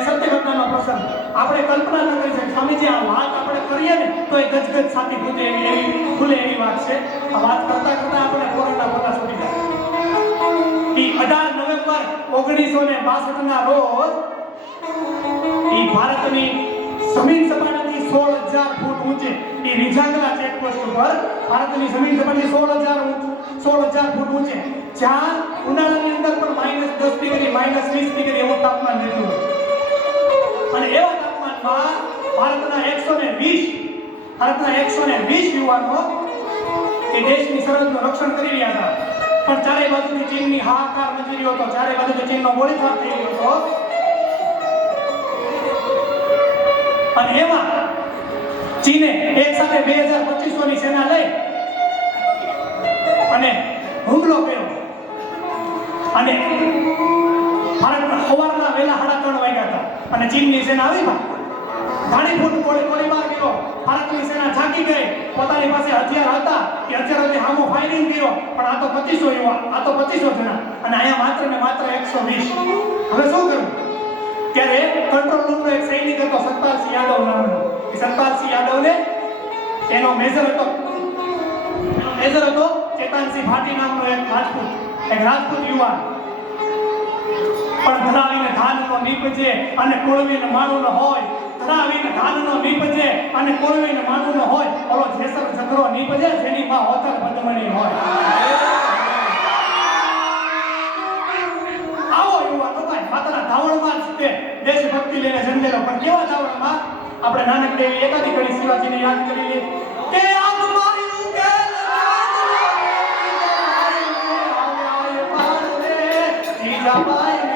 એક સત્ય ઘટનાનો પ્રસંગ આપણે કલ્પના ન કરી શકીએ. સ્વામીજી આ વાત આપણે કરીએ ને તો એ ગજગજ છાતી ફૂટે એવી ખુલે એવી વાત છે. આ વાત કરતા કરતા આપણે કોરોના પોતા છૂટી જાય. 18 નવેમ્બર 1962 ના રોજ ભારતની જમીન સપાટીથી 16,000 ફૂટ ઊંચે રીજાંગલા ચેકપોસ્ટ ઉપર ભારતની જમીન સપાટી 16,000 ફૂટ ઊંચે જ્યાં ઉનાળાની અંદર પણ -10 ડિગ્રી -20 ડિગ્રી એવું તાપમાન રહેતું હોય અને એવા તાપમાનમાં ભારતના 120 યુવાનો એ દેશની સરહદનું રક્ષણ કરી રહ્યા હતા. પણ ચારે બાજુથી ચીનની હાહાકાર મચી રહ્યો હતો. ચારે બાજુથી ચીનનો ગોળીબાર થઈ રહ્યો હતો અને એમાં ચીને એક સાથે 2250 ની સેના લઈ અને હુમલો કર્યો અને ભારતના સવારના વહેલા 3:30 વાગ્યા હતા અને ચીનની સેના આવી ધાણીફૂટ ગોળીબાર કર્યો. ભારતની સેના જાગી ગઈ. પોતાની પાસે હથિયાર હતા કે હથિયારોથી સામો ફાયરિંગ કર્યો. પણ આ તો 2500 જણા અને અહીંયા માત્ર ને માત્ર 120. હવે શું કરવું? ત્યારે કંટ્રોલ રૂમનો એક સૈનિક હતો સત્તારસિંહ યાદવ નામનો. એ સત્તારસિંહ યાદવને એનો મેજર હતો ચેતનસિંહ ભાટી નામનો એક રાજપૂત યુવાન. પણ ધરાવીને ધાનનો નીપજે અને કોળવીને માનું ન હોય. ધરાવીને ધાનનો નીપજે અને કોળવીને માનું ન હોય. ઓલો જેસર જગરો નીપજે જેની માં હોતર બદમણી હોય. આવો યુવાન હતો માતાના ધાવણમાં જ તે દેશભક્તિ લઈને જન્મેલો. પણ કેવા ધાવણમાં? આપણે નાનક દેવી એકાદી ઘડી શિવાજીને યાદ કરી લઈએ કે આગ મારી ઉકેલ જીજાબાઈ